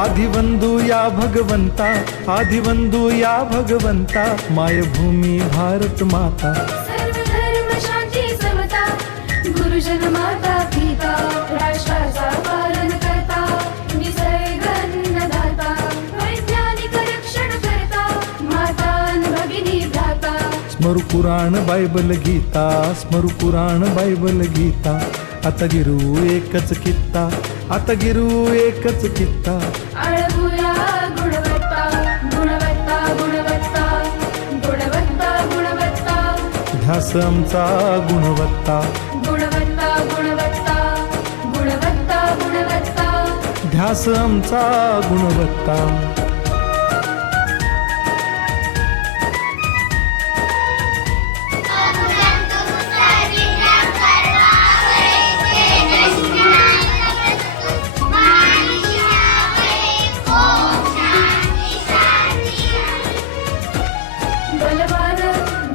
आदिवंदू या भगवंता, आदिवंदू या भगवंता, मायभूमी भारत माता. सर्व धर्म शांती समता, गुरुजन माता पिता, राष्ट्राचा पालन करता, निसर्ग अन्नदाता, वैज्ञानिक रक्षण करता, माता अन भगिनी भ्राता. स्मरू पुराण बायबल गीता, स्मरू पुराण बायबल गीता. आता गिरू एकच कित्ता, आता गिरू एकच कित्ता. अळगुया गुणवत्ता, गुणवत्ता, गुणवत्ता, गुणवत्ता, गुणवत्ता. ध्यास आमचा गुणवत्ता, गुणवत्ता, गुणवत्ता, गुणवत्ता, गुणवत्ता. ध्यास आमचा गुणवत्ता. बलवान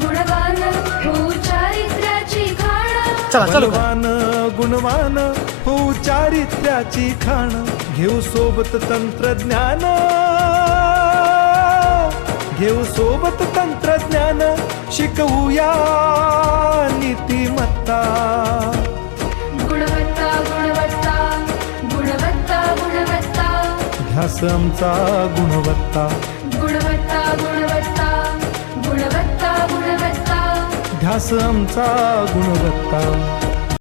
गुणवान हो चारित्र्याची खाण. बलवान गुणवान हो चारित्र्याची खाण. घेऊ सोबत तंत्रज्ञान, घेऊ सोबत तंत्रज्ञान. शिकवूया नीतिमत्ता. गुणवत्ता, गुणवत्ता, गुणवत्ता, गुणवत्ता. ध्यास आमचा गुणवत्ता, गुणवत्ता, गुणवत्ता, गुणवत्ता, गुणवत्ता. ध्यास आमचा गुणवत्ता.